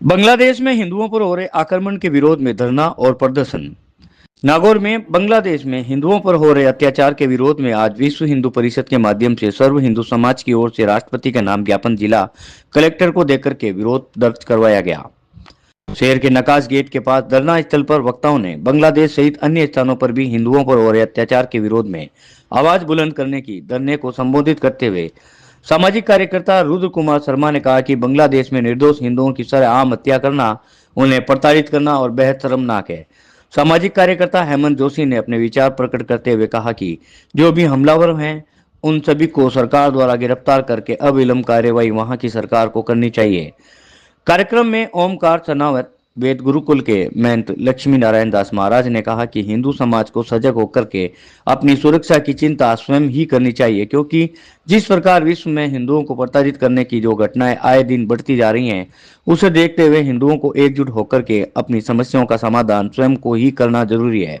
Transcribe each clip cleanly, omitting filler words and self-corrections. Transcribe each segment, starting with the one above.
बांग्लादेश में हिंदुओं पर हो रहे आक्रमण के विरोध में धरना और प्रदर्शन। नागौर में बांग्लादेश में हिंदुओं पर हो रहे अत्याचार के विरोध में आज विश्व हिंदू परिषद के माध्यम से सर्व हिंदू समाज की ओर से राष्ट्रपति के नाम ज्ञापन जिला कलेक्टर को देकर के विरोध दर्ज करवाया गया। शहर के नकाश गेट के पास धरना स्थल पर वक्ताओं ने बांग्लादेश सहित अन्य स्थानों पर भी हिंदुओं पर हो रहे अत्याचार के विरोध में आवाज बुलंद करने की धरने को संबोधित करते हुए सामाजिक कार्यकर्ता रुद्र कुमार शर्मा ने कहा कि बांग्लादेश में निर्दोष हिंदुओं की सरेआम हत्या करना, उन्हें प्रताड़ित करना और बेहद शर्मनाक है। सामाजिक कार्यकर्ता हेमंत जोशी ने अपने विचार प्रकट करते हुए कहा कि जो भी हमलावर हैं उन सभी को सरकार द्वारा गिरफ्तार करके अविलंब कार्यवाही वहां की सरकार को करनी चाहिए। कार्यक्रम में ओमकार चनावत वेद गुरुकुल के महंत लक्ष्मी नारायण दास महाराज ने कहा कि हिंदू समाज को सजग होकर के अपनी सुरक्षा की चिंता स्वयं ही करनी चाहिए, क्योंकि जिस प्रकार विश्व में हिंदुओं को प्रताड़ित करने की जो घटनाएं आए दिन बढ़ती जा रही हैं, उसे देखते हुए हिंदुओं को एकजुट होकर के अपनी समस्याओं का समाधान स्वयं को ही करना जरूरी है।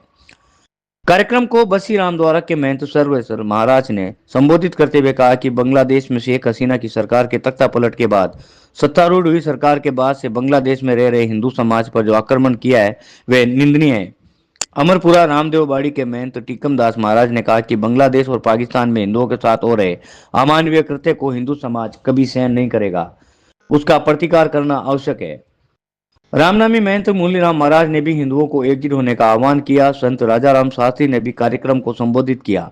कार्यक्रम को बसी रामद्वारा के महंत सर्वेश्वर महाराज ने संबोधित करते हुए कहा कि बांग्लादेश में शेख हसीना की सरकार के तख्ता पलट के बाद सत्तारूढ़ हुई सरकार के बाद से बांग्लादेश में रह रहे हिंदू समाज पर जो आक्रमण किया है वह निंदनीय है। अमरपुरा रामदेव बाड़ी के महंत टीकम दास महाराज ने कहा कि बांग्लादेश और पाकिस्तान में हिंदुओं के साथ हो रहे अमानवीय कृत्य को हिंदू समाज कभी सहन नहीं करेगा, उसका प्रतिकार करना आवश्यक है। रामनामी महंत मुरलीराम महाराज ने भी हिंदुओं को एकजुट होने का आह्वान किया। संत राजाराम शास्त्री ने भी कार्यक्रम को संबोधित किया।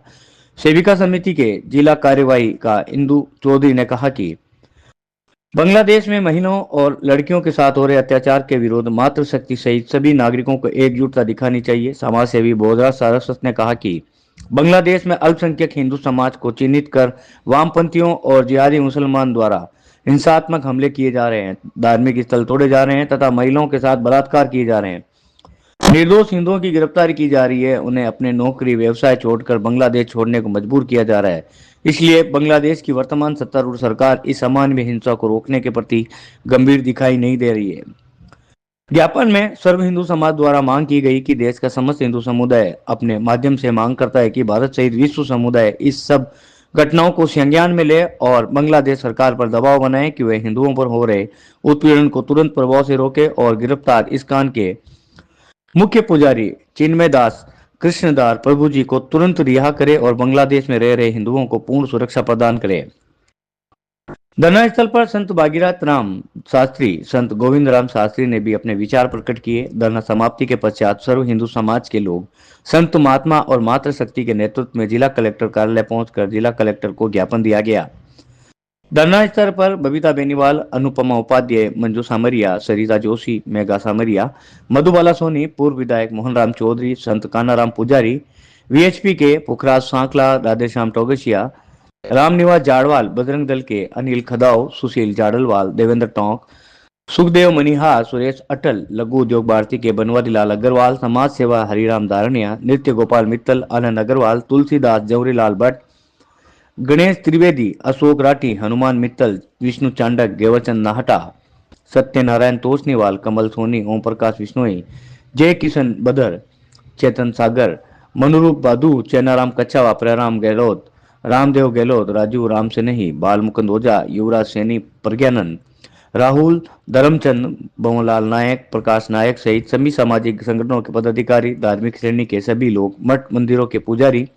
सेविका समिति के जिला कार्यवाही का इंदु चौधरी ने कहा कि बांग्लादेश में महिलाओं और लड़कियों के साथ हो रहे अत्याचार के विरोध मातृशक्ति सहित सभी नागरिकों को एकजुटता दिखानी चाहिए। समाज सेवी बोधराज सारस्वत ने कहा कि बांग्लादेश में अल्पसंख्यक हिंदू समाज को चिन्हित कर वामपंथियों और जिहादी मुसलमान द्वारा हिंसात्मक हमले किए जा रहे हैं, धार्मिक स्थल तोड़े जा रहे हैं तथा महिलाओं के साथ बलात्कार किए जा रहे हैं, निर्दोष हिंदुओं की गिरफ्तारी की जा रही है, उन्हें अपने नौकरी व्यवसाय छोड़कर बांग्लादेश छोड़ने को मजबूर किया जा रहा है। इसलिए बांग्लादेश की वर्तमान सत्तारूढ़ सरकार इस अमानवीय हिंसा को रोकने के प्रति गंभीर दिखाई नहीं दे रही है। ज्ञापन में सर्व हिंदू समाज द्वारा मांग की गई कि देश का समस्त हिंदू समुदाय अपने माध्यम से मांग करता है कि भारत सहित विश्व समुदाय इस सब घटनाओं को संज्ञान में ले और बांग्लादेश सरकार पर दबाव बनाए कि वह हिंदुओं पर हो रहे उत्पीड़न को तुरंत प्रभाव से रोके और गिरफ्तार इस्कान के मुख्य पुजारी चिन्मय दास कृष्णदार प्रभु जी को तुरंत रिहा करे और बांग्लादेश में रह रहे हिंदुओं को पूर्ण सुरक्षा प्रदान करे। धरना स्थल पर संत भागीरथ राम शास्त्री, संत गोविंद राम शास्त्री ने भी अपने विचार प्रकट किए। धरना समाप्ति के पश्चात सर्व हिंदू समाज के लोग संत महात्मा और मातृशक्ति के नेतृत्व में जिला कलेक्टर कार्यालय पहुंचकर जिला कलेक्टर को ज्ञापन दिया गया। धरना स्थल पर बबीता बेनीवाल, अनुपमा उपाध्याय, मंजू सामरिया, सरिता जोशी, मेघा सामरिया, मधुबाला सोनी, पूर्व विधायक मोहन राम चौधरी, संत कानाराम पुजारी, वीएचपी के पुखराज सांकला, राधेश्याम टोगसिया, रामनिवास जाड़वाल, बजरंग दल के अनिल खदाव, सुशील जाडलवाल, देवेंद्र टोंक, सुखदेव मनिहार, सुरेश अटल, लघु उद्योग भारती के बनवारी लाल अग्रवाल, समाज सेवा हरिराम दारणिया, नृत्य गोपाल मित्तल, आनंद अग्रवाल, तुलसीदास जवरीलाल भट्ट, गणेश त्रिवेदी, अशोक राठी, हनुमान मित्तल, विष्णु चांडक, गेवचंद नाहटा, सत्यनारायण तोषनीवाल, कमल सोनी, ओम प्रकाश विश्नोई, जय किशन बदर, चेतन सागर, मनुरूप बाधु, चैनाराम कच्छावा, प्रराम गहलोत, रामदेव गहलोत, राजू राम सिन्ही, बाल मुकुंद ओझा, युवराज सैनी, प्रज्ञानंद, राहुल, धर्मचंद, बमोलाल नायक, प्रकाश नायक सहित सभी सामाजिक संगठनों के पदाधिकारी, धार्मिक श्रेणी के सभी लोग, मठ मंदिरों के पुजारी,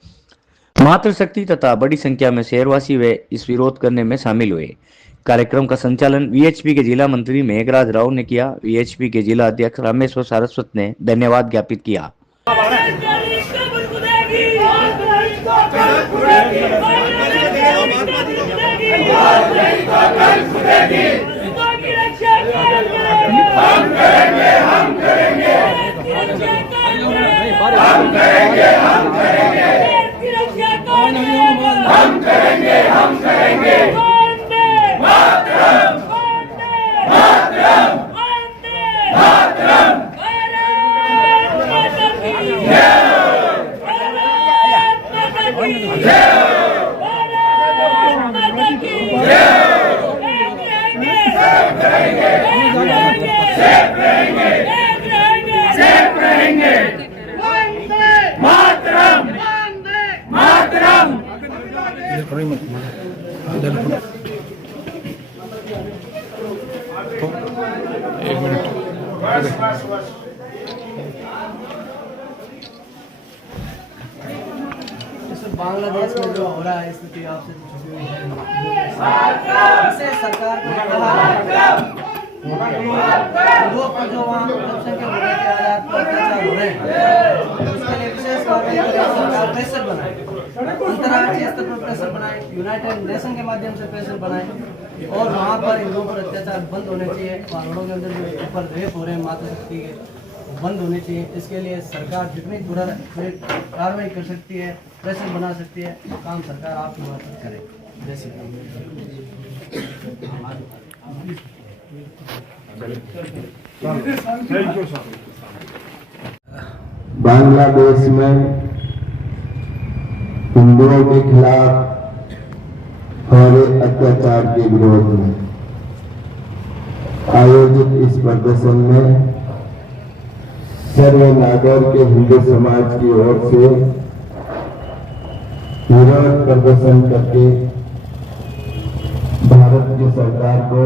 मातृशक्ति तथा बड़ी संख्या में शहरवासी वे इस विरोध करने में शामिल हुए। कार्यक्रम का संचालन वीएचपी के जिला मंत्री मेघराज राव ने किया। वीएचपी के जिला अध्यक्ष रामेश्वर सारस्वत ने धन्यवाद ज्ञापित किया। हम करेंगे मातरम मातरम मातरम एक मिनट बांग्लादेश में जो हो रहा है स्थिति आपसे छुपी हुई है, इससे सरकार को लोग पर जो वहाँ अल्पसंख्यक लोगों के आधार पर अत्याचार हो रहे हैं, उसके लिए विशेष कार्रवाई करें, सरकार प्रेशर बनाए, अंतर्राष्ट्रीय स्तर पर प्रेशर बनाए, यूनाइटेड नेशन के माध्यम से प्रेशर बनाए और वहाँ पर हिंदुओं पर अत्याचार बंद होने चाहिए। पहाड़ों के अंदर जो ऊपर रेप हो रहे हैं मातृशक्ति के, बंद होने चाहिए। इसके लिए सरकार जितनी पूरा कार्रवाई कर सकती है, प्रेशर बना सकती है, काम सरकार आपकी मदद करे। जय श्री राम। बांग्लादेश में हिंदुओं के खिलाफ हो रहे अत्याचार के विरोध में आयोजित इस प्रदर्शन में सर्व नागौर के हिंदू समाज की ओर से विरोध प्रदर्शन करके भारत की सरकार को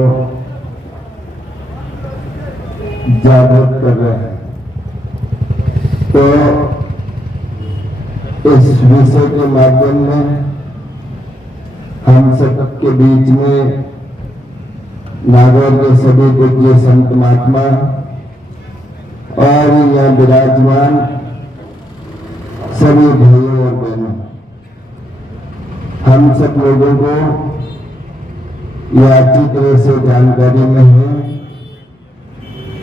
जागरूक कर रहे हैं। तो इस विषय के माध्यम में हम सब के बीच में नागौर के सभी पूज्य संत महात्मा और यहाँ विराजमान सभी भाइयों और बहनों, हम सब लोगों को यह अच्छी तरह से जानकारी में है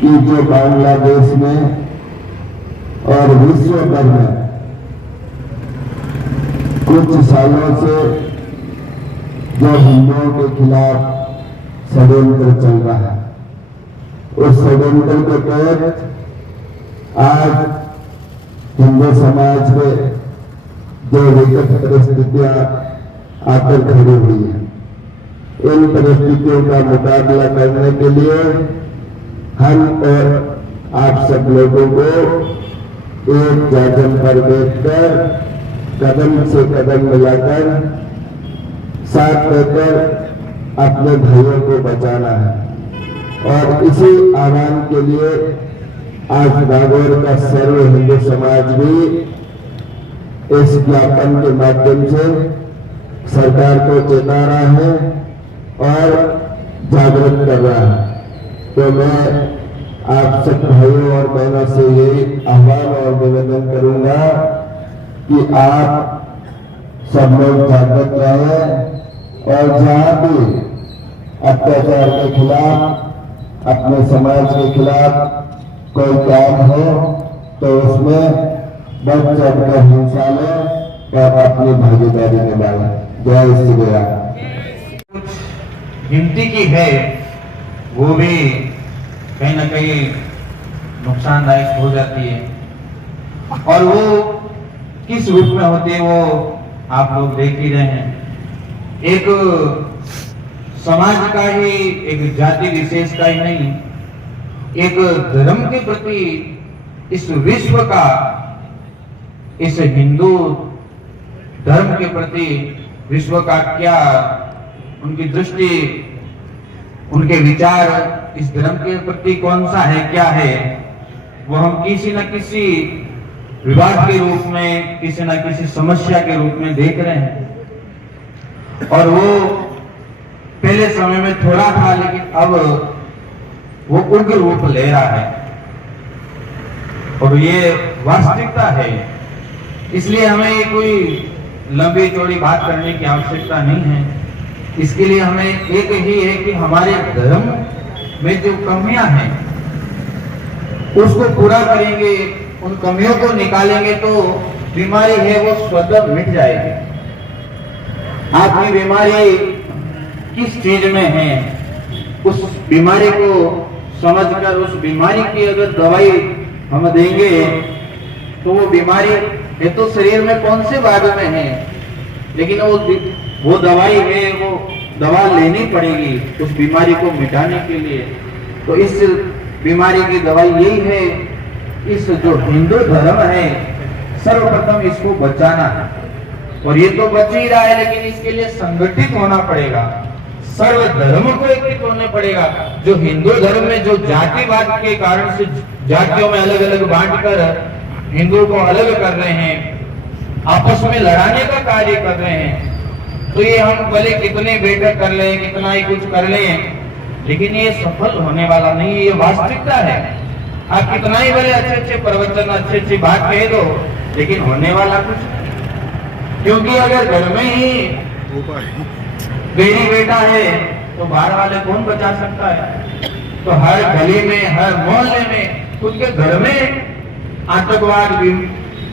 कि जो बांग्लादेश में और विश्व भर में कुछ सालों से जो हिंदुओं के खिलाफ षड्यंत्र चल रहा है, उस षड्यंत्र के तहत आज हिंदू समाज में जो विकट परिस्थितियां आकर खड़ी हुई है, इन परिस्थितियों का मुकाबला करने के लिए हम और आप सब लोगों को एक जाजम पर बैठकर कदम से कदम मिलाकर साथ देकर अपने भाइयों को बचाना है। और इसी आह्वान के लिए आज नागौर का सर्व हिंदू समाज भी इस ज्ञापन के माध्यम से सरकार को चेता रहा है और जागरूक कर रहा है। तो मैं आप सब भाइयों और बहनों से ये आह्वान और निवेदन करूंगा कि आप सब लोग जागरूक रहें और जहां भी अत्याचार के खिलाफ, अपने समाज के खिलाफ कोई काम हो तो उसमें बढ़ चढ़कर हिस्सा लें और अपनी भागीदारी निभाएं। जय श्री राम। गिनती की है वो भी कहीं ना कहीं नुकसानदायक हो जाती है, और वो किस रूप में होती है वो आप लोग देख ही रहे हैं। एक समाज का ही, एक जाति विशेष का ही नहीं, एक धर्म के प्रति इस विश्व का, इस हिंदू धर्म के प्रति विश्व का क्या उनकी दृष्टि, उनके विचार इस धर्म के प्रति कौन सा है, क्या है, वो हम किसी न किसी विवाद के रूप में, किसी न किसी समस्या के रूप में देख रहे हैं। और वो पहले समय में थोड़ा था, लेकिन अब वो उग्र रूप ले रहा है और ये वास्तविकता है। इसलिए हमें ये कोई लंबी चौड़ी बात करने की आवश्यकता नहीं है। इसके लिए हमें एक ही है कि हमारे धर्म में जो कमियां हैं उसको पूरा करेंगे, उन कमियों को निकालेंगे तो बीमारी है वो स्वतः मिट जाएगी। आपकी बीमारी किस चीज में है, उस बीमारी को समझकर उस बीमारी की अगर दवाई हम देंगे तो वो बीमारी है तो शरीर में कौन से भाग में है, लेकिन वो दवाई है, वो दवा लेनी पड़ेगी उस बीमारी को मिटाने के लिए। तो इस बीमारी की दवाई यही है, इस जो हिंदू धर्म है सर्वप्रथम इसको बचाना है। और ये तो बच ही रहा है, लेकिन इसके लिए संगठित होना पड़ेगा, सर्व धर्म को एकत्रित होना पड़ेगा। जो हिंदू धर्म में जो जातिवाद के कारण से जातियों में अलग अलग बांटकर हिंदुओं को अलग कर रहे हैं, आपस में लड़ाने का कार्य कर रहे हैं। तो ये हम भले कितने बैठक कर लें, कितना ही कुछ कर लें, लेकिन ये सफल होने वाला नहीं है। ये वास्तविकता है। आप कितना ही भले अच्छे अच्छे प्रवचन, अच्छी अच्छी बात कह दो, लेकिन होने वाला कुछ नहीं। क्योंकि अगर घर में ही बेटी बेटा है तो बाहर वाले कौन बचा सकता है? तो हर गली में, हर मोहल्ले में, खुद के घर में आतंकवाद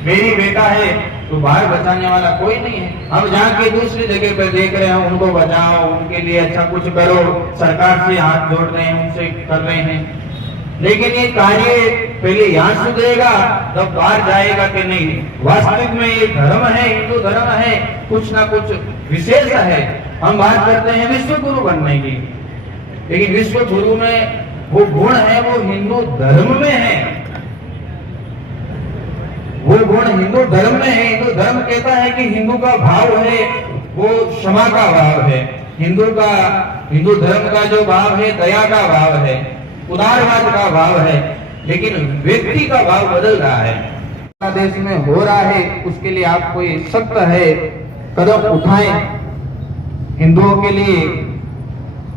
मेरी बेटा है तो बाहर बचाने वाला कोई नहीं है। अब जाके दूसरी जगह पर देख रहे हैं, उनको बचाओ, उनके लिए अच्छा कुछ करो, सरकार से हाथ जोड़ रहे हैं, उनसे कर रहे हैं। लेकिन ये कार्य पहले यहाँ सुधरेगा तब बाहर जाएगा कि नहीं। वास्तविक में ये धर्म है, हिंदू धर्म है, कुछ ना कुछ विशेष है। हम बात करते हैं विश्व गुरु बनने की, लेकिन विश्व गुरु में वो गुण है, वो हिंदू धर्म में है। वो गुण हिंदू धर्म में है। हिंदू धर्म कहता है कि हिंदू का भाव है वो क्षमा का भाव है। हिंदू धर्म का जो भाव है दया का भाव है, उदारवाद का भाव है। लेकिन व्यक्ति का भाव बदल रहा है। देश में हो रहा है, उसके लिए आप कोई सख्त है कदम उठाएं हिंदुओं के लिए।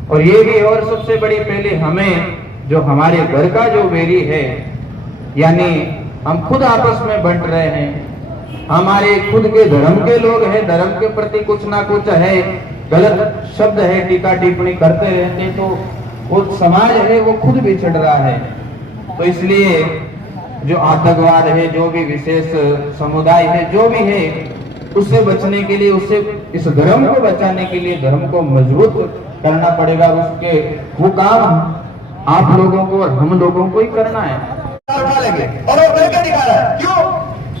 और ये भी, और सबसे बड़ी पहले हमें जो हमारे घर का जो वेरी है, यानी हम खुद आपस में बंट रहे हैं, हमारे खुद के धर्म के लोग हैं, धर्म के प्रति कुछ ना कुछ है, गलत शब्द है, टीका टिप्पणी करते रहते, तो वो समाज है वो खुद बिछड़ रहा है। तो इसलिए जो आतंकवाद है, जो भी विशेष समुदाय है, जो भी है, उससे बचने के लिए, उससे इस धर्म को बचाने के लिए धर्म को मजबूत करना पड़ेगा। उसके वो काम आप लोगों को और हम लोगों को ही करना है। उठा लेंगे और वो करके दिखा रहा है। क्यों?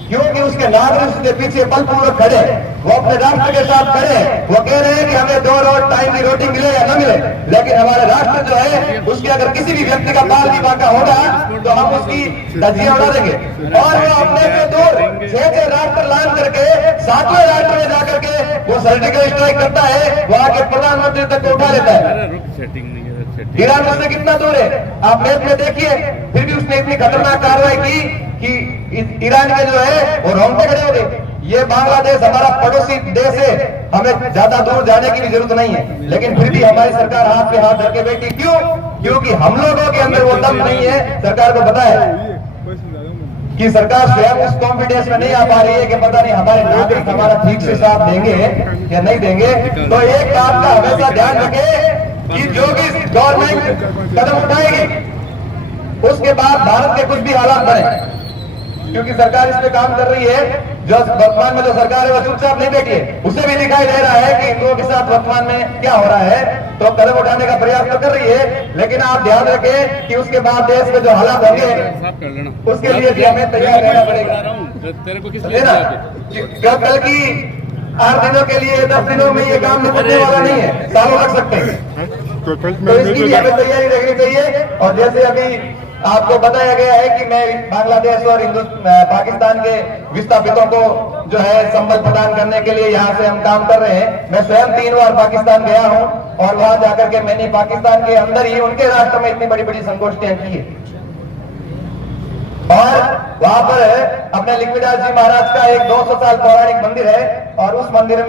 क्योंकि उसके नागरिक उसके पीछे बलपूर्वक खड़े, वो अपने राष्ट्र के साथ खड़े। वो कह रहे हैं कि हमें 2 टाइम की रोटी मिले या न मिले, लेकिन हमारे राष्ट्र जो है उसके अगर किसी भी व्यक्ति का बाल भी बांका होगा तो हम उसकी धज्जियां उड़ा देंगे। और वो अपने से दूर 6 राष्ट्र लान करके 7वें राष्ट्र में जाकर के वो सर्जिकल स्ट्राइक करता है, वहां के प्रधानमंत्री तक को उठा लेता है। ईरान उससे कितना दूर है आप मैप में देखिए, फिर भी उसने इतनी खतरनाक कार्रवाई की कि ईरान के जो है वो रोंगटे खड़े हो गए। ये बांग्लादेश हमारा पड़ोसी देश है, हमें ज्यादा दूर जाने की भी जरूरत नहीं है, लेकिन फिर भी हमारी सरकार हाथ पे हाथ धर के बैठी। क्यों? क्योंकि हम लोगों के अंदर वो दम नहीं है। सरकार को पता है कि सरकार स्वयं उस कॉन्फिडेंस में नहीं आ पा रही है कि पता नहीं हमारे नागरिक हमारा ठीक से साथ देंगे या नहीं देंगे। तो एक बात का हमेशा ध्यान रखें कि जो भी गवर्नमेंट कदम उठाएगी उसके बाद भारत के कुछ भी हालात बने, क्योंकि सरकार इस पे काम कर रही है। जो वर्तमान में जो सरकार है वो चुपचाप नहीं बैठी है, उसे भी दिखाई दे रहा है कि हिंदुओं के साथ वर्तमान में क्या हो रहा है, तो कदम उठाने का प्रयास तो कर रही है। लेकिन आप ध्यान रखें कि उसके बाद देश में जो हालात होंगे उसके लिए भी हमें तैयार रहना पड़ेगा। कल की 8 दिनों के लिए 10 दिनों में ये काम निपटने वाला नहीं है, सालों लग सकते हैं। तो इसकी भी हमें तैयारी रखनी चाहिए। और जैसे अभी आपको बताया गया है कि मैं बांग्लादेश और पाकिस्तान के विस्थापितों को जो है संबल प्रदान करने के लिए यहाँ से हम काम कर रहे हैं। मैं स्वयं 3 बार पाकिस्तान गया हूँ और वहां जाकर के मैंने पाकिस्तान के अंदर ही उनके राष्ट्र में इतनी बड़ी बड़ी संगोष्ठियां की है। और वहां पर अपने लिक्विदास जी महाराज का एक 200 साल पौराणिक मंदिर है, और उस मंदिर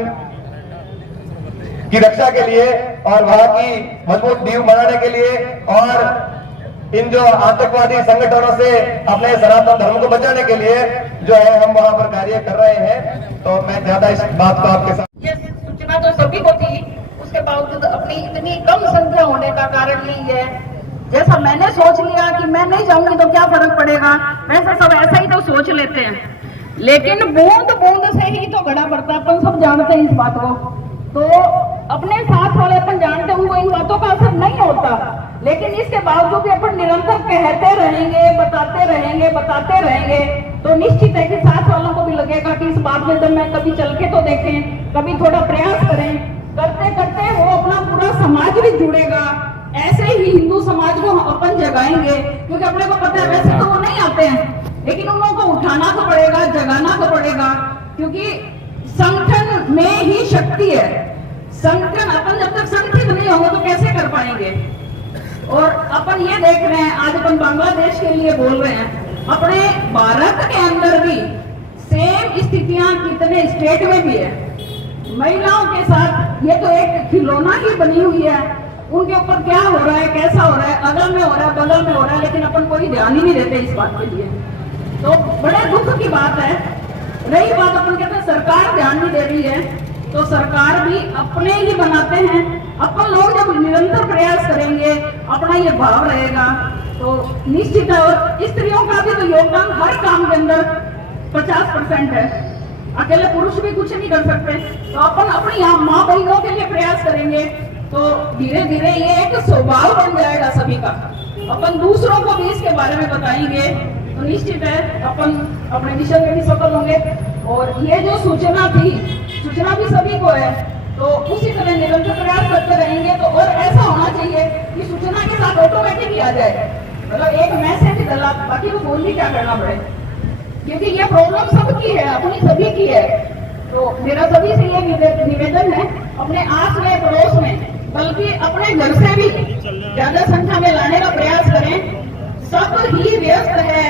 की रक्षा के लिए और वहां की मजबूत नींव बनाने के लिए और इन जो आतंकवादी संगठनों से अपने सनातन धर्म को बचाने के लिए जो है हम वहां पर कार्य कर रहे हैं। तो मैं ज्यादा इस बात को आपके साथ, ये सूचना तो सभी को थी, उसके बावजूद अपनी इतनी कम संख्या होने का कारण यही है। जैसा मैंने सोच लिया कि मैं नहीं जाऊंगी तो क्या फर्क पड़ेगा, वैसे सब ऐसा ही तो सोच लेते हैं, लेकिन बूंद बूंद से ही तो घड़ा पड़ता है। अपन सब जानते हैं इस बात को, तो अपने साथ वाले अपन जानते हुए इन बातों का असर नहीं होता, लेकिन इसके बावजूद भी अपन निरंतर कहते रहेंगे, बताते रहेंगे, तो निश्चित है कि साथ वालों को भी लगेगा कि इस बात में जब मैं कभी चल के तो देखें, कभी थोड़ा प्रयास करें। करते करते वो अपना पूरा समाज भी जुड़ेगा। ऐसे ही हिंदू समाज को अपन जगाएंगे, क्योंकि अपने को पता है वैसे तो वो नहीं आते हैं, लेकिन उन लोगों को उठाना तो पड़ेगा, जगाना तो पड़ेगा, क्योंकि संगठन में ही शक्ति है। संगठन, अपन जब तक संगठित नहीं होंगे तो कैसे कर पाएंगे। और अपन ये देख रहे हैं, आज अपन बांग्लादेश के लिए बोल रहे हैं, अपने भारत के अंदर भी सेम स्थितियां कितने स्टेट में भी है। महिलाओं के साथ ये तो एक खिलौना ही बनी हुई है, उनके ऊपर क्या हो रहा है, कैसा हो रहा है, अगल में हो रहा है, बगल में हो रहा है, लेकिन अपन कोई ध्यान ही नहीं देते इस बात के लिए। तो बड़े दुख की बात है। रही बात अपन कहते हैं सरकार ध्यान नहीं दे रही है, तो सरकार भी अपने ही बनाते हैं। अपन लोग जब निरंतर प्रयास करेंगे, अपना ये भाव रहेगा, तो निश्चित है। और स्त्रियों का भी तो योगदान हर काम के अंदर 50% है, अकेले पुरुष भी कुछ नहीं कर सकते। तो अपन अपनी यहाँ माँ बहनों के लिए प्रयास करेंगे तो धीरे धीरे ये एक स्वभाव बन जाएगा सभी का। अपन दूसरों को भी इसके बारे में बताएंगे तो निश्चित है अपन अपने मिशन में भी सफल होंगे। और ये जो सूचना थी, सूचना भी सभी को है, तो उसी तरह निरंतर प्रयास करते रहेंगे। तो और ऐसा होना चाहिए कि सूचना के साथ ऑटोमेटिक ही आ जाए, मतलब एक मैसेज डला, बाकी वो बोल भी क्या करना पड़े, क्योंकि ये प्रॉब्लम सबकी है, अपनी सभी की है। तो मेरा सभी से ये निवेदन है, अपने आस में पड़ोस में बल्कि अपने घर से भी ज्यादा संख्या में लाने का प्रयास करें। सब ही व्यस्त है,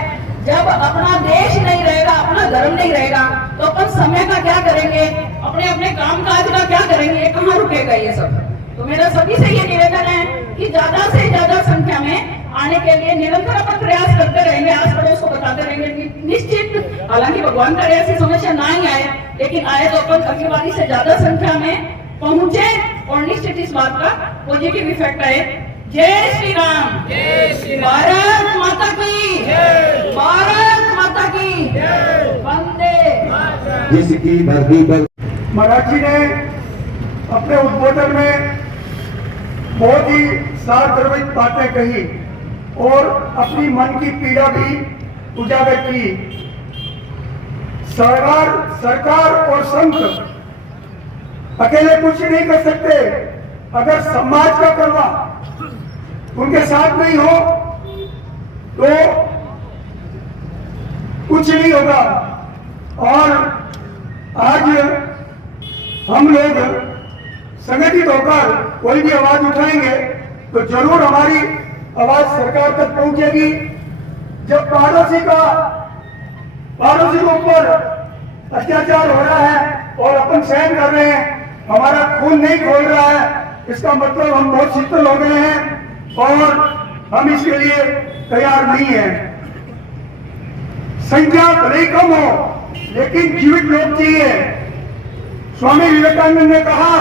जब अपना देश नहीं रहेगा, अपना धर्म नहीं रहेगा, तो अपन समय का क्या करेंगे, अपने अपने काम काज का क्या करेंगे, कहाँ रुकेगा ये सब। तो मेरा सभी से ये निवेदन है कि ज्यादा से ज्यादा संख्या में आने के लिए निरंतर अपन प्रयास करते रहेंगे, आस पड़ोस को बताते रहेंगे कि निश्चित, हालांकि भगवान करे ऐसी समस्या ना ही आए, लेकिन आए तो अपन अगली बारी से ज्यादा संख्या में पहुंचे और निश्चित इस बात का पॉजिटिव इफेक्ट आए। जय श्री राम, जय श्री राम, भारत माता की जय, भारत माता की जय, वंदे। जिसकी धरती पर महाराज जी ने अपने उद्बोधन में बहुत ही सार्थक बातें कही और अपनी मन की पीड़ा भी उजागर की। सरकार और संत अकेले कुछ नहीं कर सकते, अगर समाज का करवा उनके साथ नहीं हो तो कुछ नहीं होगा। और आज हम लोग संगठित होकर कोई भी आवाज उठाएंगे तो जरूर हमारी आवाज सरकार तक पहुंचेगी। जब पड़ोसी के ऊपर अत्याचार हो रहा है और अपन सहन कर रहे हैं, हमारा खून नहीं खोल रहा है, इसका मतलब हम बहुत शीतल हो गए हैं और हम इसके लिए तैयार नहीं हैं। संख्या भले ही कम हो लेकिन जीवित लोग चाहिए। स्वामी विवेकानंद ने कहा,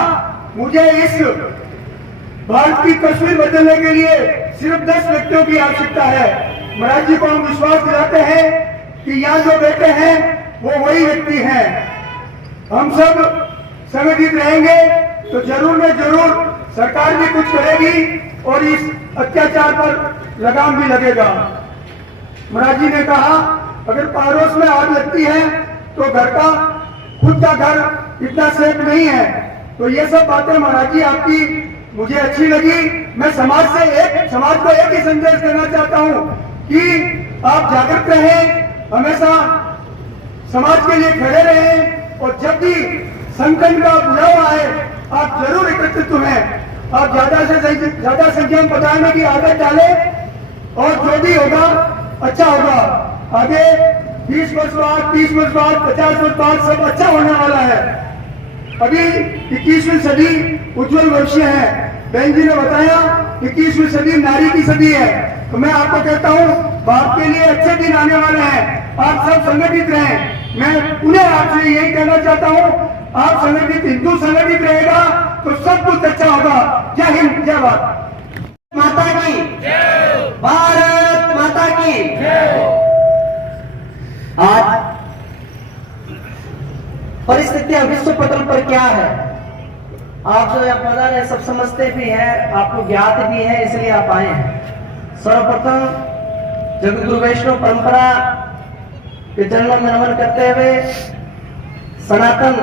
मुझे इस भारत की तस्वीर बदलने के लिए सिर्फ 10 व्यक्तियों की आवश्यकता है। महाराज जी को हम विश्वास दिलाते हैं कि यहाँ जो बैठे हैं वो वही व्यक्ति हैं। हम सब संगठित रहेंगे तो जरूर में जरूर सरकार भी कुछ करेगी और इस अत्याचार पर लगाम भी लगेगा। महाराज जी ने कहा, अगर पड़ोस में आग लगती है तो घर का खुद का घर इतना सेफ नहीं है। तो ये सब बातें महाराज जी आपकी मुझे अच्छी लगी। मैं समाज को एक ही संदेश देना चाहता हूँ कि आप जागृत रहें, हमेशा समाज के लिए खड़े रहें और जब भी संकट का बुलावा आए आप जरूर एकत्रित हुए। आप ज्यादा से ज्यादा संख्या में बताने की आदत डालें और जो भी होगा अच्छा होगा। आगे 20 वर्ष बाद, 30 वर्ष बाद, 50 वर्ष बाद सब अच्छा होने वाला है। अभी 21वीं सदी उज्जवल भविष्य है। बहन जी ने बताया 21वीं सदी नारी की सदी है। तो मैं आपको कहता हूँ बाप के लिए अच्छे दिन आने वाले हैं। आप सब संगठित रहें। मैं पुनः आपसे यही कहना चाहता हूँ, आप संगठित, हिंदू संगठित रहेगा तो सब कुछ अच्छा होगा। जय हिंद, जय भारत माता की, भारत माता की। आज परिस्थितियां विश्व पटल पर क्या है, आप जो यहाँ मैदान है सब समझते भी हैं, आपको ज्ञात भी है, इसलिए आप आए हैं। सर्वप्रथम जगतगुरु वैष्णव परंपरा के चरणों में नमन करते हुए, सनातन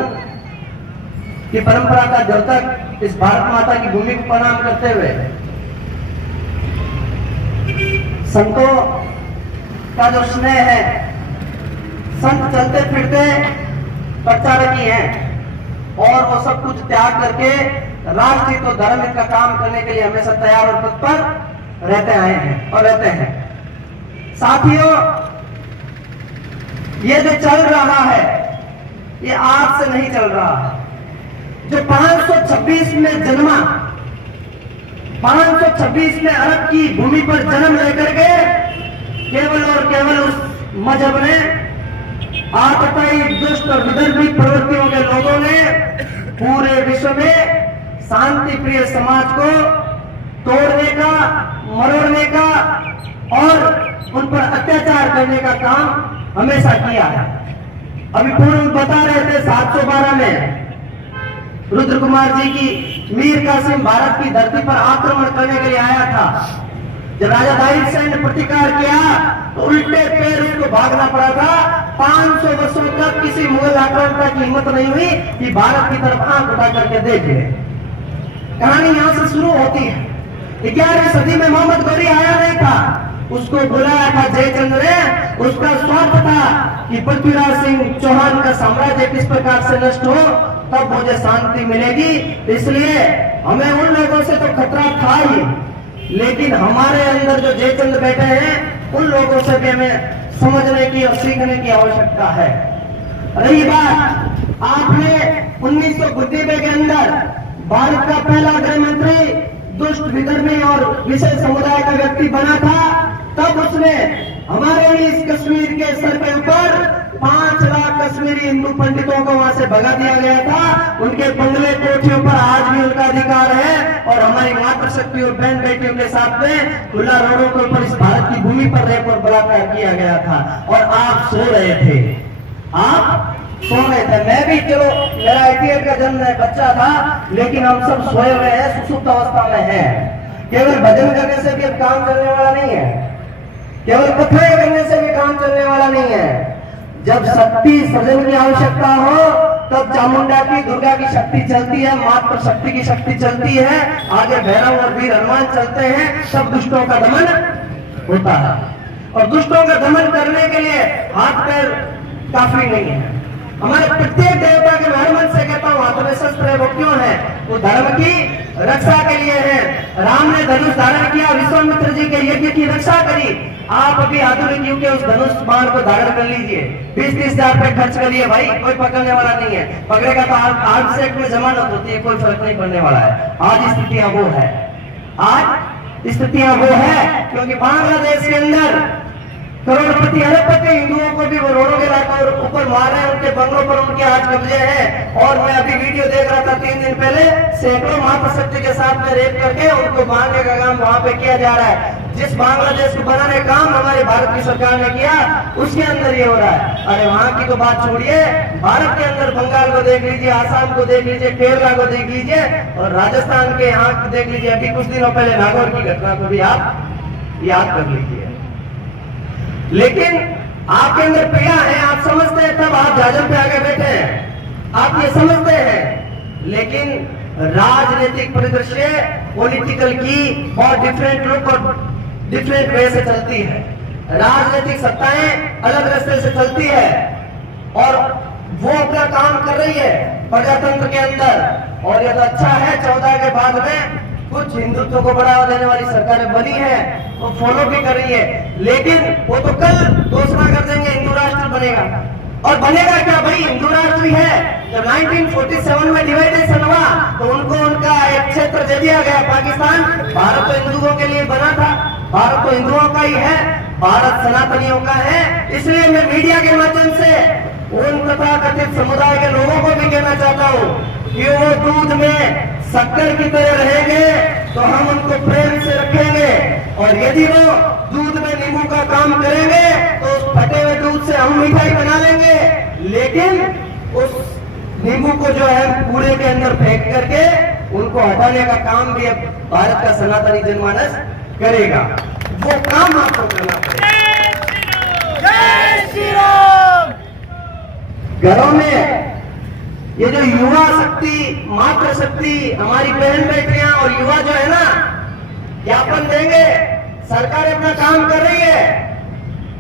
की परंपरा का द्योतक इस भारत माता की भूमि को प्रणाम करते हुए, संतों का जो स्नेह है, संत चलते फिरते प्रचारक ही हैं और वो सब कुछ त्याग करके राष्ट्र हित और धर्म हित का काम करने के लिए हमेशा तैयार और तत्पर रहते आए हैं और रहते हैं। साथियों, ये जो चल रहा है ये आज से नहीं चल रहा है। जो 526 में जन्मा, 526 में अरब की भूमि पर जन्म लेकर के केवल और केवल उस मजहब ने आपत्ति, दुष्ट और विदर्भी प्रवृत्तियों के लोगों ने पूरे विश्व में शांति प्रिय समाज को तोड़ने का, मरोड़ने का और उन पर अत्याचार करने का काम हमेशा किया है। अभी पूर्व बता रहे थे 712 में रुद्र कुमार जी की मीर कासिम भारत की धरती पर आक्रमण करने के लिए आया था। जब राजा दाहिर सेन ने प्रतिकार किया तो उल्टे पैर उसको भागना पड़ा था। 500 वर्षों तक किसी मुगल आक्रांता की हिम्मत नहीं हुई कि भारत की तरफ आंख उठा करके देख ले। कहानी यहां से शुरू होती है। 11वीं सदी में मोहम्मद गौरी आया नहीं था, उसको बुलाया था जयचंद्र ने। उसका स्वार्थ था कि पृथ्वीराज सिंह चौहान का साम्राज्य किस प्रकार से नष्ट हो, तब मुझे शांति मिलेगी। इसलिए हमें उन लोगों से तो खतरा था ही, लेकिन हमारे अंदर जो जयचंद्र बैठे हैं उन लोगों से भी हमें समझने की और सीखने की आवश्यकता है। रही बात, आपने 1992 के अंदर भारत का पहला गृह मंत्री दुष्ट, विधर्मी और विशेष समुदाय का व्यक्ति बना था, तब उसने हमारे इस कश्मीर के सर के ऊपर 5 लाख कश्मीरी हिंदू पंडितों को वहां से भगा दिया गया था। उनके बंगले कोठियों पर आज भी उनका अधिकार है और हमारी मातृशक्ति और बहन बेटियों के साथ में खुला रोडों के ऊपर इस भारत की भूमि पर रेप और बलात्कार किया गया था और आप सो रहे थे। आप सो रहे थे, मैं भी, चलो मेरा 88 का जन्म है, बच्चा था, लेकिन हम सब सोए हुए हैं, सुसुप्त अवस्था में है। केवल भजन करने से भी काम चलने वाला नहीं है, केवल कथाएं करने से भी काम चलने वाला नहीं है। जब शक्ति सृजन की आवश्यकता हो तब चामुंडा की, दुर्गा की शक्ति चलती है, मातृ शक्ति की शक्ति चलती है, आगे भैरव और वीर हनुमान चलते हैं, सब दुष्टों का दमन होता है। और दुष्टों का दमन करने के लिए हाथ पैर काफी नहीं है। हमारे प्रत्येक देवता के मैं मन से कहता हूँ, हाथों में शस्त्र है, वो क्यों है? वो धर्म की रक्षा के लिए है। राम ने धनुष धारण किया, विश्वामित्र जी के यज्ञ की रक्षा करी। आप अभी आधुनिक युग के उस धनुष बाण को धारण कर लीजिए, 20-30 हजार रुपए खर्च करिए, भाई कोई पकड़ने वाला नहीं है। पकड़ेगा तो आर्म्स एक्ट में जमानत होती है, कोई फर्क नहीं पड़ने वाला है। आज स्थितियां वो है, आज स्थितियां वो है, क्योंकि बांग्लादेश के अंदर करोड़पति अरबपति हिंदुओं को भी वो रोडों के ऊपर मार रहे हैं, उनके बंगलों पर उनके आज कब्जे हैं। और मैं अभी वीडियो देख रहा था 3 दिन पहले, सैकड़ों मातृशक्ति के साथ में रेप करके उनको मारने का काम वहां पे किया जा रहा है। जिस बांग्लादेश को बनाने का काम हमारी भारत की सरकार ने किया, उसके अंदर ये हो रहा है। अरे वहां की तो बात छोड़िए, भारत के अंदर बंगाल को देख लीजिए, आसाम को देख लीजिए, केरला को देख लीजिए और राजस्थान के यहाँ देख लीजिए। अभी कुछ दिनों पहले नागौर की घटना को भी आप याद कर लीजिए। लेकिन आपके अंदर पीड़ा है, आप समझते हैं, तब आप जाजम पे आके बैठे हैं, आप ये समझते हैं। लेकिन राजनीतिक परिदृश्य, पॉलिटिकल की बहुत डिफरेंट लुक और डिफरेंट वे से चलती है। राजनीतिक सत्ताएं अलग रास्ते से चलती है और वो अपना काम कर रही है प्रजातंत्र के अंदर। और ये तो अच्छा है, 14 के बाद में कुछ हिंदुत्व को बढ़ावा देने वाली सरकारें बनी है, वो फॉलो भी कर रही है। लेकिन वो तो कल घोषणा कर देंगे हिंदू राष्ट्र बनेगा, और बनेगा क्या भाई? हिंदू राष्ट्र ही है। जब 1947 में डिवाइडेशन हुआ तो उनको उनका एक क्षेत्र दे दिया गया, पाकिस्तान। भारत तो हिंदुओं के लिए बना था, भारत तो हिंदुओं का ही है, भारत सनातनियों का है। इसलिए मैं मीडिया के माध्यम से उन तथाकथित समुदाय के लोगों को भी कहना चाहता हूँ कि वो दूध में शक्कर की तरह रहेंगे तो हम उनको प्रेम से रखेंगे, और यदि वो दूध में नींबू का काम करेंगे तो उस फटे हुए दूध से हम मिठाई बना लेंगे। लेकिन उस नींबू को जो है कूड़े के अंदर फेंक करके उनको हटाने का काम भी अब भारत का सनातनी जनमानस करेगा। वो काम आपको करना पड़ेगा। जय श्री राम। घरों में ये जो युवा शक्ति, मातृ शक्ति, हमारी बहन बेटियां और युवा जो है ना, ज्ञापन देंगे, सरकार अपना काम कर रही है,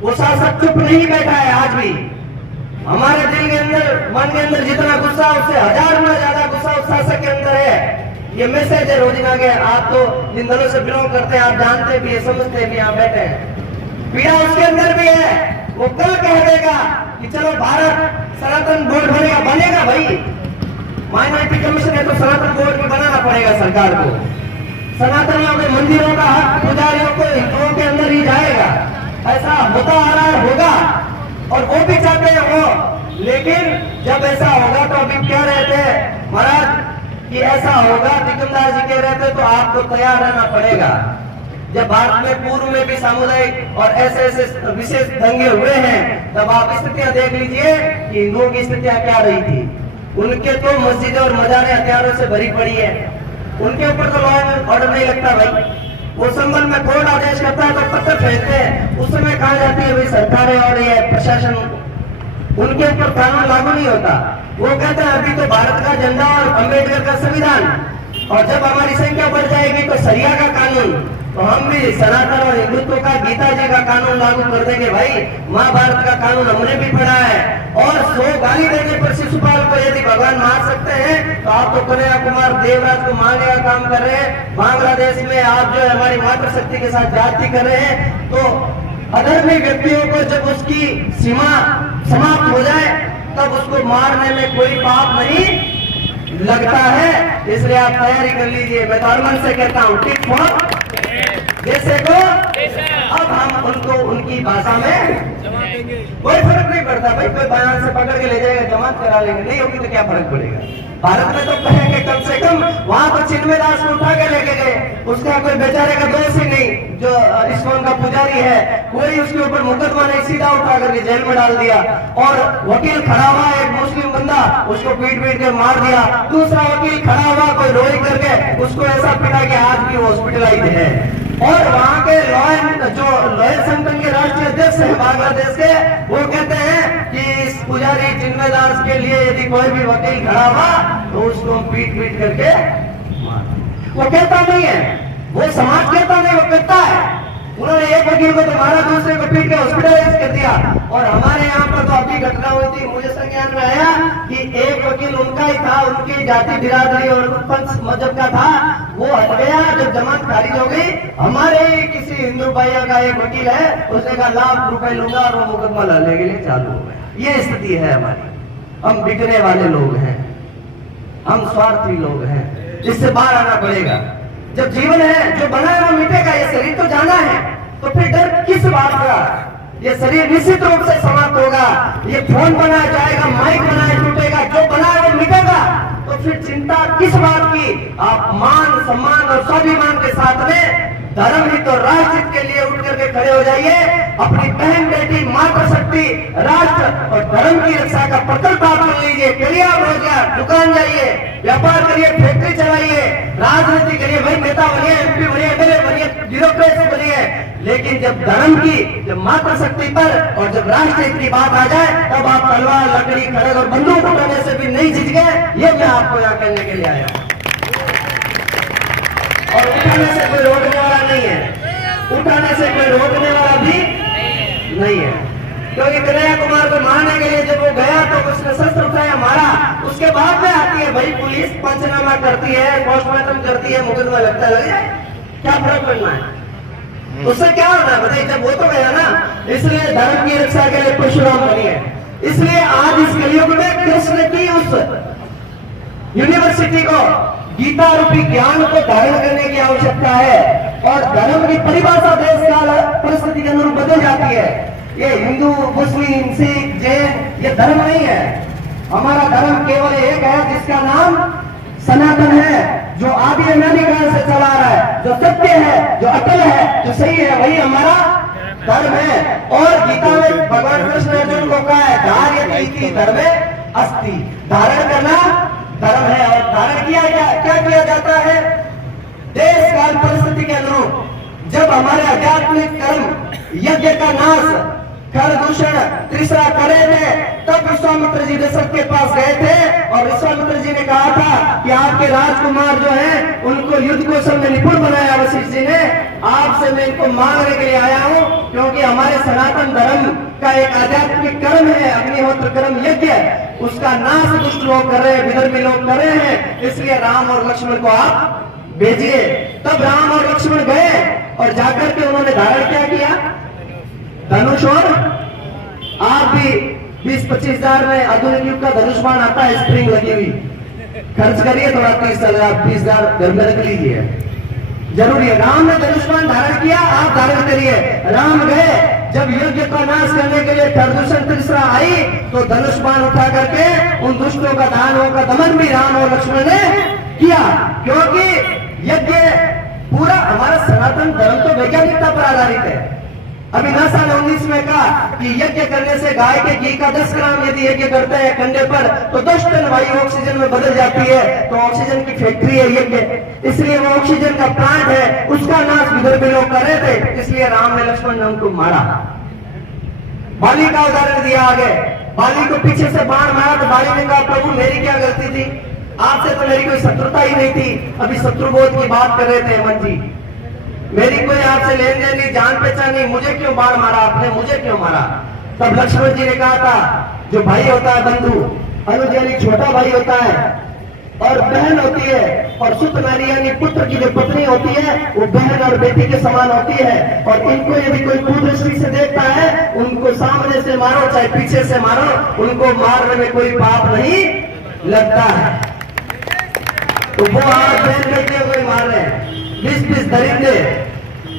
वो शासक चुप नहीं बैठा है। आज भी हमारे दिल के अंदर, मन के अंदर जितना गुस्सा, उससे 1000 गुना ज्यादा गुस्सा उस शासक के अंदर है। ये मैसेज है रोजिना के, आप तो जिन दलों से बिलोंग करते हैं, आप जानते भी है, समझते भी, आप बैठे हैं। पीड़ा उसके अंदर भी है। वो कल कह देगा कि चलो भारत सनातन बोर्ड बनेगा भाई, माइनॉरिटी कमीशन है तो सनातन बोर्ड भी बनाना पड़ेगा सरकार को। सनातनियों के मंदिरों का हक पुजारियों को हिंदुओं के अंदर ही जाएगा, ऐसा होता आ रहा है, होगा, और वो भी चाहते हैं वो। लेकिन जब ऐसा होगा तो अभी क्या रहते हैं महाराज कि ऐसा होगा, टिकमदार जी कह रहे थे तो आपको तैयार रहना पड़ेगा। जब भारत में पूर्व में भी सामुदायिक और ऐसे ऐसे विशेष दंगे हुए हैं, तब आप स्थितियां देख लीजिए कि हिंदुओं की स्थितियां क्या रही थी। उनके तो मस्जिदें और मजारें हथियारों से भरी पड़ी है, उनके ऊपर तो लॉ एंड ऑर्डर नहीं लगता भाई। वो संबंध में कोर्ट आदेश करता है तो पत्थर फेंकते हैं, उस समय कहा जाती है भाई सरकारें और ये प्रशासन, उनके ऊपर कानून लागू नहीं होता। वो कहते हैं अभी तो भारत का झंडा और अम्बेडकर का संविधान, और जब हमारी संख्या बढ़ जाएगी तो शरिया का कानून, तो हम भी सनातन और हिंदुत्व का गीता जी का कानून लागू कर देंगे भाई। महाभारत का कानून हमने भी पढ़ा है। और 100 गाली देने पर शिशुपाल को यदि भगवान मार सकते हैं तो आप तो कन्हैया कुमार देवराज को मारने का काम कर रहे हैं। बांग्लादेश में आप जो है हमारी मातृशक्ति के साथ जाति कर रहे हैं, तो अधर्मी व्यक्तियों को जब उसकी सीमा समाप्त हो जाए तब उसको मारने में कोई पाप नहीं लगता है। इसलिए आप तैयारी कर लीजिए। मैं तो अरमान से कहता हूँ टिक फॉर जैसे को अब हम उनको उनकी भाषा में कोई फर्क नहीं पड़ता भाई। कोई बयान से पकड़ के ले जाएगा, जमात करा लेंगे, नहीं होगी तो क्या फर्क पड़ेगा। भारत में तो कहेंगे कम से कम, वहां तो चिन्मय दास को उठा के लेके गए, उसका कोई बेचारे का दोष ही नहीं, जो इस्कॉन का पुजारी है, कोई उसके ऊपर मुकदमा नहीं, सीधा उठा करके जेल में डाल दिया। और वकील खड़ा हुआ एक मुस्लिम बंदा, उसको पीट पीट के मार दिया। दूसरा वकील खड़ा हुआ कोई रोई करके, उसको ऐसा पिटा कि आज भी हॉस्पिटलाइज है। और वहां के लॉयर संगठन के राष्ट्रीय अध्यक्ष है बांग्लादेश के, वो कहते हैं कि इस पुजारी चिन्मय दास के लिए यदि कोई भी वकील खड़ा हुआ तो उसको पीट पीट करके वो कहता नहीं है, वो समाज कहता नहीं, वो कहता है। उन्होंने एक वकील को तो मारा, दूसरे को पीट के हॉस्पिटलाइज कर दिया। और हमारे यहाँ पर तो अभी घटना हुई थी, मुझे संज्ञान में आया कि एक वकील उनका ही था, उनकी जाति बिरादरी और पंथ मजहब का था, वो हट गया जब जमानत खारिज हो गई। हमारे ही किसी हिंदू भैया का एक वकील है, उसने कहा लाख रुपए लूंगा और वो मुकदमा लड़ने के लिए चालू हो गया। ये स्थिति है हमारी। हम बिकने वाले लोग हैं, हम स्वार्थी लोग हैं, इससे बाहर आना पड़ेगा। जब जीवन है जो बना है वो मिटेगा, ये शरीर तो जाना है, तो फिर डर किस बात का। ये शरीर निश्चित रूप से समाप्त होगा। ये फोन बनाया जाएगा, माइक बनाया टूटेगा, जो बना है वो मिटेगा, तो फिर चिंता किस बात की। आप मान सम्मान और स्वाभिमान के साथ में धर्म ही तो राष्ट्र के लिए उठ करके खड़े हो जाइए। अपनी बहन बेटी मातृशक्ति राष्ट्र और धर्म की रक्षा का प्रकल्प आप कर लीजिए। करिए आप रोजगार, दुकान जाइए, व्यापार करिए, फैक्ट्री चलाइए, राजनीति करिए, भाई नेता बनिए, एमपी बनिए, एमएलए बनिए, ब्यूरोक्रेसी बनिए। लेकिन जब धर्म की, जब मातृशक्ति पर और जब राष्ट्र हित की बात आ जाए, तब आप तलवार, लकड़ी, खड़ग और बंदूक उठाने से भी नहीं जीत गए। ये मैं आपको यहाँ कहने के लिए आया हूँ। और उठाने से कोई रोकने वाला नहीं है, उठाने से कोई रोकने वाला भी नहीं है। क्योंकि कन्हैया कुमार को मारने के लिए जब वो गया तो उसने शस्त्र उठाया, मारा, उसके बाद में आती है भाई पुलिस, पंचनामा करती है, पोस्टमार्टम करती है, मुकदमा लगता है, लग जाए, क्या फर्क पड़ना है, उससे क्या होना है बताइए। जब वो तो गया ना, इसलिए धर्म की रक्षा के लिए परशुराम बनी है। इसलिए आज इस कलयुग में कृष्ण की उस यूनिवर्सिटी को, गीता रूपी ज्ञान को धारण करने की आवश्यकता है। और धर्म की परिभाषा देश काल परिस्थिति के अनुरूप बदल जाती है। ये हिंदू, मुस्लिम, सिख, जैन ये धर्म नहीं है। हमारा धर्म केवल एक है जिसका नाम सनातन है, जो आदि अनादि काल से चला रहा है, जो सत्य है, जो अटल है, जो सही है, वही हमारा धर्म है। और गीता में भगवान कृष्ण अर्जुन को कहा है धार्यते इति धर्मे अस्ति, धारण करना धर्म है। और धारण किया क्या किया जाता है देश काल परिस्थिति के अनुरूप। जब हमारे आध्यात्मिक कर्म यज्ञ का नाश, खर दूषण, त्रिसरा करे थे, तब विश्वामित्र जी दशरथ के पास गए थे और विश्वामित्र जी ने कहा था कि आपके राजकुमार जो हैं उनको युद्ध कौशल में निपुण बनाया वशिष्ठ जी ने, आपसे मैं इनको मांगने के लिए आया हूं, क्योंकि हमारे सनातन धर्म का एक आध्यात्मिक कर्म है अग्निहोत्र कर्म यज्ञ, उसका नाश दुष्ट लोग कर रहे हैं, विधर्मी लोग कर रहे हैं। इसलिए राम और लक्ष्मण को आप भेजिए। तब राम और लक्ष्मण गए और जाकर के उन्होंने धारण क्या किया, धनुष। और आप भी 20-25 हजार में आधुनिक युग का धनुष बाण आता है, स्प्रिंग लगी हुई, खर्च करिए थोड़ा 30,000 20,000 घर में रख लीजिए, जरूरी है। राम ने धनुष बाण धारण किया, आप धारण करिए। राम गए जब यज्ञ का नाश करने के लिए प्रदूषण तीसरा आई तो धनुष बाण उठा करके उन दुष्टों का दानवों का दमन भी राम और लक्ष्मण ने किया, क्योंकि यज्ञ पूरा हमारा सनातन धर्म तो वैज्ञानिकता पर आधारित है। अभी नासा ने 19 में कहा कि यज्ञ करने से गाय के घी का 10 ग्राम यदि यज्ञ करते हैं कंडे पर तो 10 टन वायु ऑक्सीजन में बदल जाती है। तो ऑक्सीजन की फैक्ट्री है यज्ञ, इसलिए वो ऑक्सीजन का प्लांट है, उसका नाश विदर्भ लोग कर रहे थे, इसलिए राम ने लक्ष्मण ने उनको मारा। बाली का उदाहरण दिया आगे, बाली को पीछे से बाण मारा तो बाली ने कहा प्रभु मेरी क्या गलती थी, आपसे तो मेरी कोई शत्रुता ही नहीं थी। अभी शत्रुबोध की बात कर रहे थे हेमंत जी, मेरी कोई आपसे लेन देन नहीं, जान पहचान नहीं, मुझे क्यों बाण मारा आपने, मुझे क्यों मारा। तब लक्ष्मण जी ने कहा था जो भाई होता है बंधु, अनुज यानी छोटा भाई होता है और बहन होती है, और सुत नारी यानी पुत्र की जो पत्नी होती है वो बहन और बेटी के समान होती है। और इनको यदि कोई कुदृष्टि से देखता है उनको सामने से मारो चाहे पीछे से मारो, उनको मारने में कोई पाप नहीं लगता है। तो वो आज बहन बेटियों को ही मार रहे हैं, 20-20 दरिंदे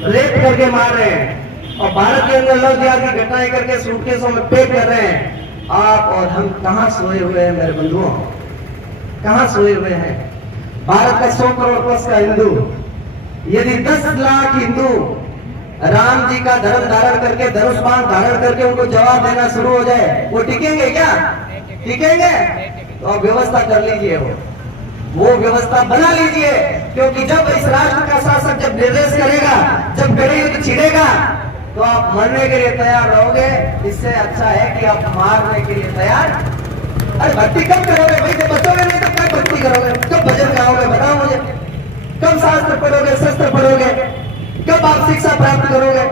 रेप करके मार रहे हैं, और भारत के अंदर लव जिहाद की घटनाएं करके सूटकेसों में पैक कर रहे हैं। आप और हम कहां सोए हुए हैं मेरे बंधुओं, कहां सोए हुए हैं। भारत का 100 करोड़ प्लस का हिंदू, यदि 10 लाख हिंदू राम जी का धर्म धारण करके धनुष बाण धारण करके उनको जवाब देना शुरू हो जाए, वो टिकेंगे क्या, टिकेंगे? तो आप व्यवस्था कर लीजिए, वो व्यवस्था बना लीजिए, क्योंकि जब इस राष्ट्र का शासक जब निर्देश करेगा, जब गड़े युद्ध छिड़ेगा तो आप मरने के लिए तैयार रहोगे। इससे अच्छा है कि आप मारने के लिए तैयार। अरे भक्ति कब करोगे भाई, जब बचोगे नहीं तब कब भक्ति करोगे, कब भजन गाओगे बताओ मुझे, कब शास्त्र पढ़ोगे, शस्त्र पढ़ोगे, कब आप शिक्षा प्राप्त करोगे।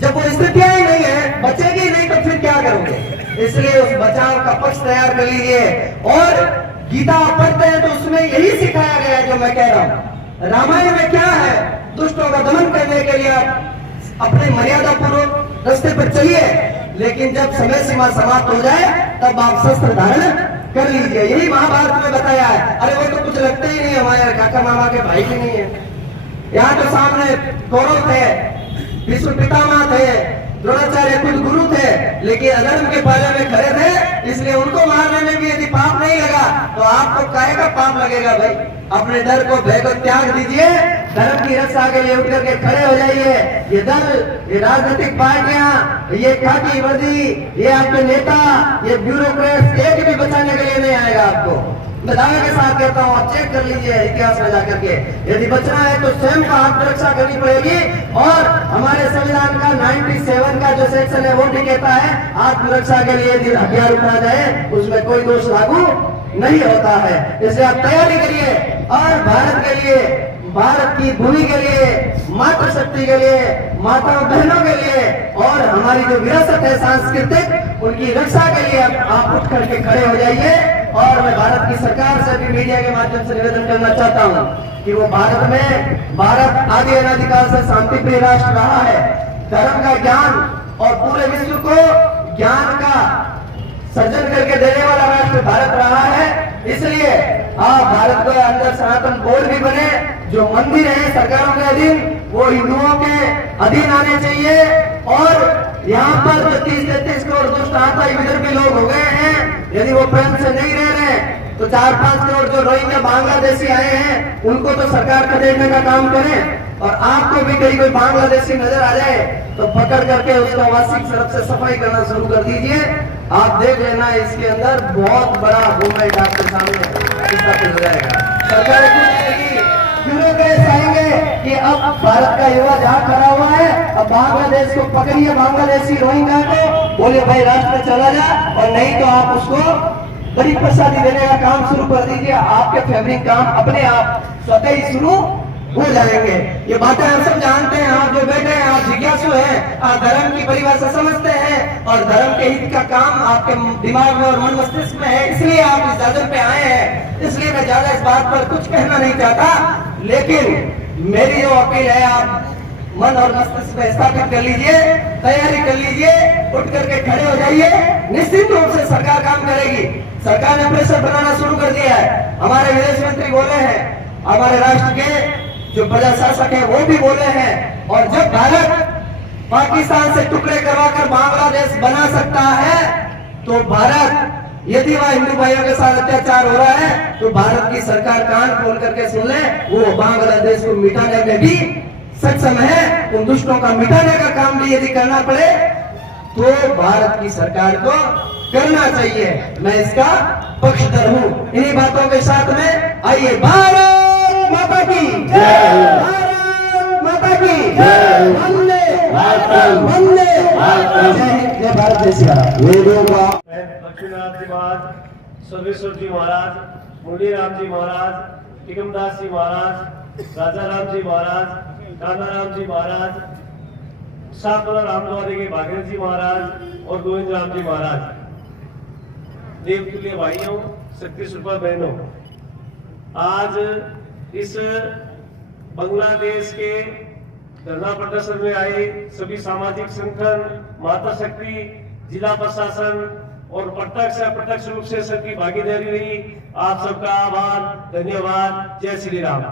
जब वो स्थितियां ही नहीं है, बचेगी नहीं तो फिर क्या करोगे। इसलिए उस बचाव का पक्ष तैयार कर लीजिए। और गीता पढ़ते हैं तो उसमें यही सिखाया गया है जो मैं कह रहा हूं। रामायण में क्या है, दुष्टों का दमन करने के लिए अपने मर्यादा पूर्वक रास्ते पर चलिए, लेकिन जब समय सीमा समाप्त हो जाए तब आप शस्त्र धारण कर लीजिए। यही महाभारत में बताया है। अरे वो तो कुछ लगते ही नहीं, हमारे काका मामा के भाई भी नहीं है। यहाँ तो सामने कौरव थे, विश्व पितामह थे, द्रोणाचार्य खुद गुरु थे, लेकिन अधर्म के पाले में खड़े थे, इसलिए उनको मारने में भी यदि पाप नहीं लगा तो आपको काहे का पाप लगेगा भाई। अपने डर को भय को त्याग दीजिए, धर्म की रक्षा के लिए उठ करके खड़े हो जाइए। ये दल, ये राजनीतिक पार्टियां, ये खाकी वर्दी, ये आपके नेता, ये ब्यूरोक्रेट एक भी बचाने के लिए नहीं आएगा आपको। मैं दावे के साथ कहता हूँ, आप चेक कर लीजिए इतिहास में जाकर के, यदि बचना है तो स्वयं का आत्मरक्षा करनी पड़ेगी। और हमारे संविधान का 97 का जो सेक्शन है वो भी कहता है आत्मरक्षा के लिए यदि हथियार उठाया जाए उसमें कोई दोष लागू नहीं होता है। इसलिए आप तैयारी करिए और भारत के लिए, भारत की भूमि के लिए, मातृशक्ति के लिए, माताओं बहनों के लिए और हमारी जो विरासत है सांस्कृतिक, उनकी रक्षा के लिए आप उठ करके खड़े हो जाइए। और मैं भारत की सरकार से भी मीडिया के माध्यम से निवेदन करना चाहता हूं कि वो भारत आदि अनादिकाल से शांति प्रिय राष्ट्र रहा है, धर्म का ज्ञान और पूरे विश्व को ज्ञान का सर्जन करके देने वाला राष्ट्र भारत रहा है। इसलिए आप भारत के अंदर सनातन बोर्ड भी बने, जो मंदिर है सरकारों के अधीन वो हिंदुओं के अधीन आने चाहिए। और यहाँ पर जो 30-33 करोड़ दुष्ट आतंकी विदर्भी लोग हो गए हैं, यदि वो प्रेम से नहीं रह रहे तो 4-5 करोड़ जो रोहिंग्या बांग्लादेशी आए हैं उनको तो सरकार खदेड़ने का काम करें। और आपको भी कहीं कोई बांग्लादेशी नजर आ जाए तो पकड़ करके उसका वार्षिक तरफ से सफाई करना शुरू कर दीजिए। आप देख लेना इसके अंदर बहुत बड़ा मूवमेंट आपके सामने स्थापित हो जाएगा। सरकार ब्यूरोक्रेट्स आएंगे कि अब भारत का युवा जहाँ खड़ा हुआ है, अब बांग्लादेश को पकड़िए, बांग्लादेशी रोहिंग्या को बोले भाई राष्ट्र में चला जा, और नहीं तो आप उसको गरीब प्रसादी देने का काम शुरू कर दीजिए। आपके फेवरिंग काम अपने आप स्वतः ही शुरू हो जाएंगे। ये बातें आप सब जानते हैं, आप जो बैठे हैं आप जिज्ञासु हैं, आप धर्म की परिभाषा समझते हैं और धर्म के हित का काम आपके दिमाग में और मन मस्तिष्क में है, इसलिए आप इस दादर पे आए हैं। इसलिए मैं ज्यादा इस बात पर कुछ कहना नहीं चाहता, लेकिन मेरी जो अपील है, आप मन और मस्तिष्क में स्थापित कर लीजिए, तैयारी कर लीजिए, उठ करके खड़े हो जाइए। निश्चित रूप से सरकार काम करेगी। सरकार ने प्रेशर बनाना शुरू कर दिया है। हमारे विदेश मंत्री बोले हैं, हमारे राष्ट्र के जो प्रजाशासक है वो भी बोले हैं। और जब भारत पाकिस्तान से टुकड़े करवाकर बांग्लादेश बना सकता है, तो भारत यदि वह हिंदू भाइयों के साथ अत्याचार हो रहा है तो भारत की सरकार कान खोल करके सुन ले, वो बांग्लादेश को मिटाने में भी सक्षम है। उन दुष्टों का मिटाने का काम भी यदि करना पड़े तो भारत की सरकार को करना चाहिए। मैं इसका पक्षधर हूं। इन्हीं बातों के साथ में आइए, भारत माता की जय, भारत माता की जय, वंदे मातरम, वंदे मातरम, जय हिंद, जय भारत, जय श्री राम। वेदों का लक्ष्मीनाथ जी महाराज, सर्वेश्वर जी महाराज, मुरलीराम जी महाराज, टिकमदास जी महाराज, राजा राम जी महाराज, कान्हाराम जी महाराज, सातवारा रामद्वारे के भागीरथ जी महाराज और गोविंद राम जी महाराज, देवतुल्य भाइयों, शक्ति स्वरूपा बहनों, आज इस बांग्लादेश के धरना प्रदर्शन में आए सभी सामाजिक संगठन, माता शक्ति, जिला प्रशासन और प्रत्यक्ष अप्रत्यक्ष रूप से सबकी भागीदारी रही। आप सबका आभार, धन्यवाद। जय श्री राम।